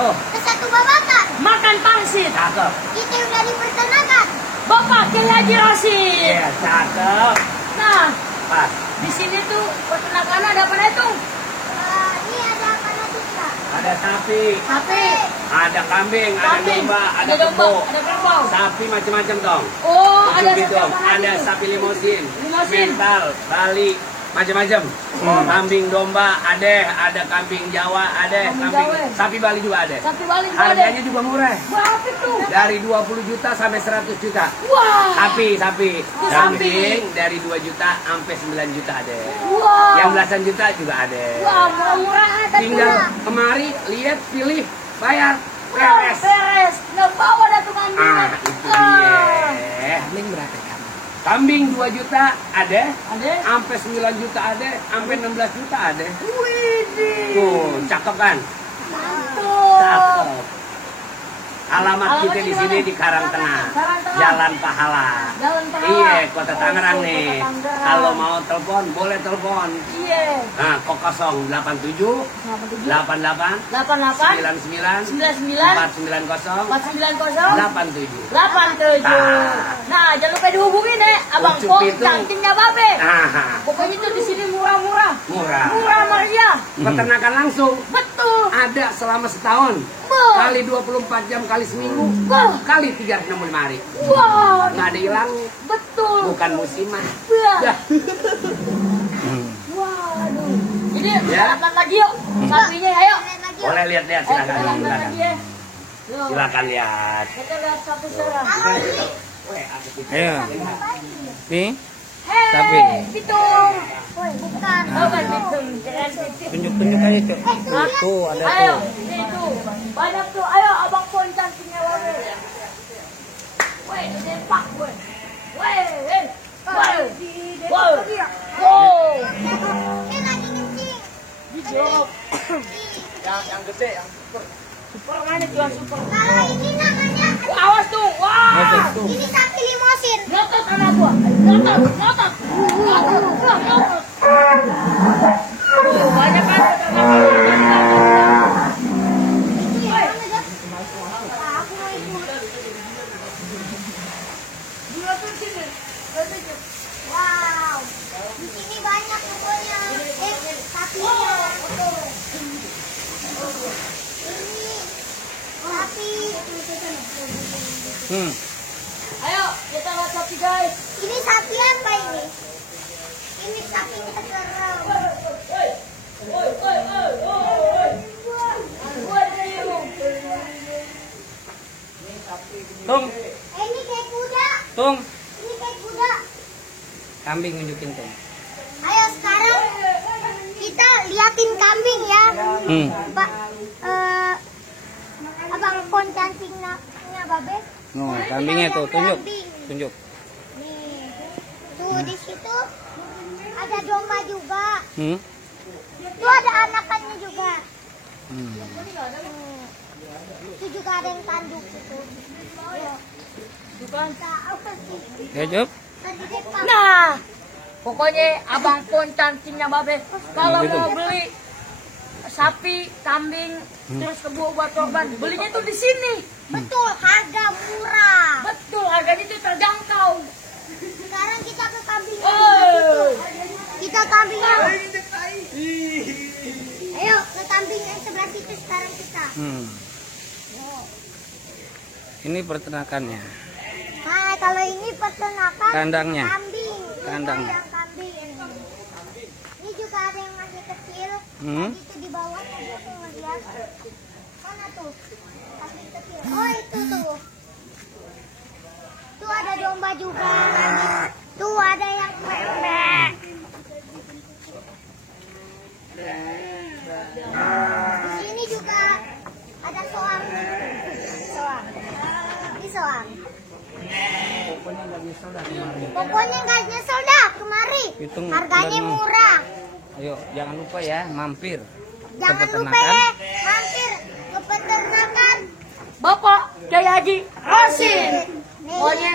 Tuh. Satu babakan. Makan pangsit. Cakep. Itu udah diperkenakan. Bapak Kiai Haji Rosid. Iya, cakep. Nah, Pas. di sini tuh peternakan ada apa itu? Ini ada apa lagi, Kak? Ada sapi, Sapi, ada kambing, ada domba, ada kerbau. ada kerbau. Sapi macam-macam dong. Oh, ada Gitu. sapi apa lagi Ada tuh? sapi limosin, Limosin. mental, Bali, macam-macam. Kambing domba ada kambing Jawa, ada Kambing kambing Jawa. sapi Bali juga ada. Sapi Bali juga ada. Harganya juga murah. Berapa itu? Dari 20 juta sampai 100 juta. Wah. Sapi. Sapi. Kambing dari 2 juta sampai 9 juta ada. Wah. Yang belasan juta juga ada. Wah, murah-murah ada. Tinggal kemari, lihat, pilih, bayar, Wah, beres. beres. Nggak bawa dah tuh kambing. Ah, itu dia. Kambing berapa kamu? Kambing 2 juta ada, Ada? sampai 9 juta ada, sampai 16 juta ada. Widih. Tuh, cakep kan? Mantul. Cakep. Alamat kita Alamatnya di di sini mana? di Karangtengah, Karangtengah. Jalan Pahala. Jalan Pahala. Iya, Kota Tangerang Oh, nih. Kota Tangerang. Kalau mau telepon, boleh telepon. Iya. Nah, kok 087 88 88 99 99 490 490 87. 87. Nah, jangan lupa dihubungin ya, Abang Ucup Pong itu. cantiknya Babe. Nah, Pokoknya tuh di sini murah-murah. murah. Murah meriah. Peternakan langsung Betul. ada selama setahun. Wah. Kali 24 jam kali seminggu. Wah. Kali 365 hari. Wah, Nggak ada hilang. betul. Bukan musiman. Wah. Dah. Waduh. Jadi Ya. lihat lagi yuk. Sapinya ayo. Lihat lagi. Boleh lihat-lihat, Ayo silakan. kita lihat Silakan. lagi ya. Yuk. Silakan lihat. Kita lihat sapi sekarang. Ayo. Nih, Hei, Sapi. Bitung. Woi, bukan. Oh, bukan Bitung. Jangan Bitung. tunjuk-tunjuk aja, Cok. Hah? Tuh, ada Ayo, tuh. itu banyak tuh. Ayo, Abang Pon cantiknya Babe. Woi, depak, woi. Woi, woi. Woi. Wow. Ini lagi kencing. Dijawab. Yang gede, yang Super kan itu yang super. Kalau ini namanya, Awas tuh. Wah. ini sapi limosin. Ngotot sama gua. Ngotot. Ngotot. Tuh, banyak kan. Aku mau ikut. Wow, di sini banyak pokoknya. Sapinya. Ini sapi. Ayo, kita lihat sapi guys. Ini sapi apa ini? Ini sapinya serem. Tung, Ini kayak kuda. Tung. Ini kayak kuda. Kambing nunjukin, Tung. Ayo sekarang kita liatin kambing ya. Pak, Abang Pon cantiknya Babe. Oh, Sekarang kambingnya kita tuh, lihat tunjuk. kambing. Tunjuk. Nih, tuh di situ ada domba juga. Tuh ada anakannya juga. Itu juga ada yang tanduk itu. Bukan. Ya, Cok. Tadi depan. Nah, pokoknya Abang Pon cantiknya Babe. Kalau Gitu. mau beli sapi, kambing, terus kebu buat korban, belinya tuh di sini. Betul, harga murah. Betul, harganya itu terjangkau. Sekarang kita ke kambing. Oh. Kita kambing yang. Ayo ke kambing yang sebelah situ sekarang kita. Ini peternakannya. Nah, kalau ini peternakan Kandangnya. kambing. Kandangnya. Kandang kambing. Ini juga ada yang masih kecil. Tadi itu di bawah tadi aku ngeliat. Mana tuh? Kambing kecil. Oh, itu tuh. Tuh ada domba juga. Tuh ada yang bebek. Di sini juga ada soang. Soang. Ini soang. Pokoknya nggak nyesel dah kemari. Hitung Harganya dan- murah. Ayo, jangan lupa ya, mampir. Jangan ke lupa peternakan. ya, mampir ke peternakan. Bapak Kiai Haji Rosid. Nih. Pokoknya